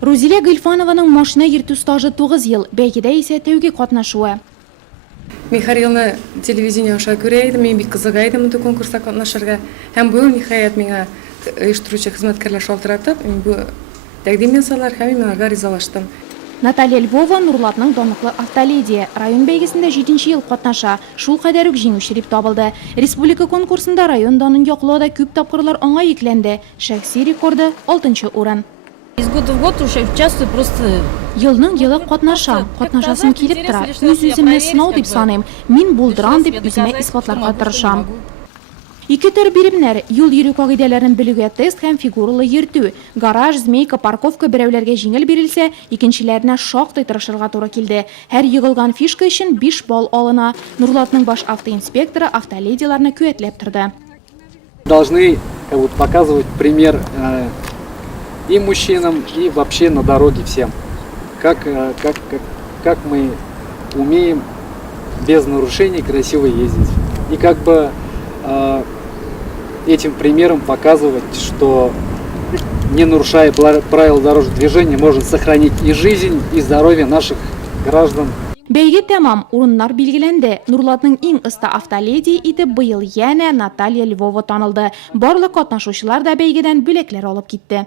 Рузилия Гыльфанованың машина йөртү стажы 9 ел, бәйгедә исә тәүге катнашуы. Мен һәр елны телевидение аша күрә идем, мин бик кызыга идем бу конкурста катнашырга. Һәм бу ниһаять миңа оештыручы хезмәткәрләр шалтыратып, бу тәкъдим ясалар һәм мин аларга ризалаштым. Наталья Львова Нурлатның данлыклы автоледи. Район бәйгесендә 7нче ел катнаша. Шул кадәр үк җиңүче дип табылды. Республика конкурсында район данын яклауда күп тапкырлар аңа йөкләнде. Шәхси рекорды 6нчы урын. Из года в год уже участвую просто. Елның елы катнашам, катнашасым килеп тора. Үз-үземне сынау дип саныйм. Мин булдырам дип үземә исбатларга тырышам. Ике төр биремнәр: юл йөрү кагыйдәләрен белүгә тест һәм фигуралы йөртү. Гараж, змейка, парковка берәүләргә җиңел бирелсә, икенчеләренә шактый тырышырга туры килде. Һәр йыгылган фишка өчен 5 балл алына. Нурлатның баш автоинспекторы автоледиларны күәтләп торды. Должны показывать пример и мужчинам, и вообще на дороге всем. Как мы умеем без нарушений красиво ездить. И как бы этим примером показывать, что не нарушая правила дорожного движения, можно сохранить и жизнь, и здоровье наших граждан. Бәйге тәмам, урыннар билгеләнде. Нурлатның иң оста автоледи итеп быел янә Наталья Львова танылды. Барлык катнашучылар да бәйгедән бүләкләр алып китте.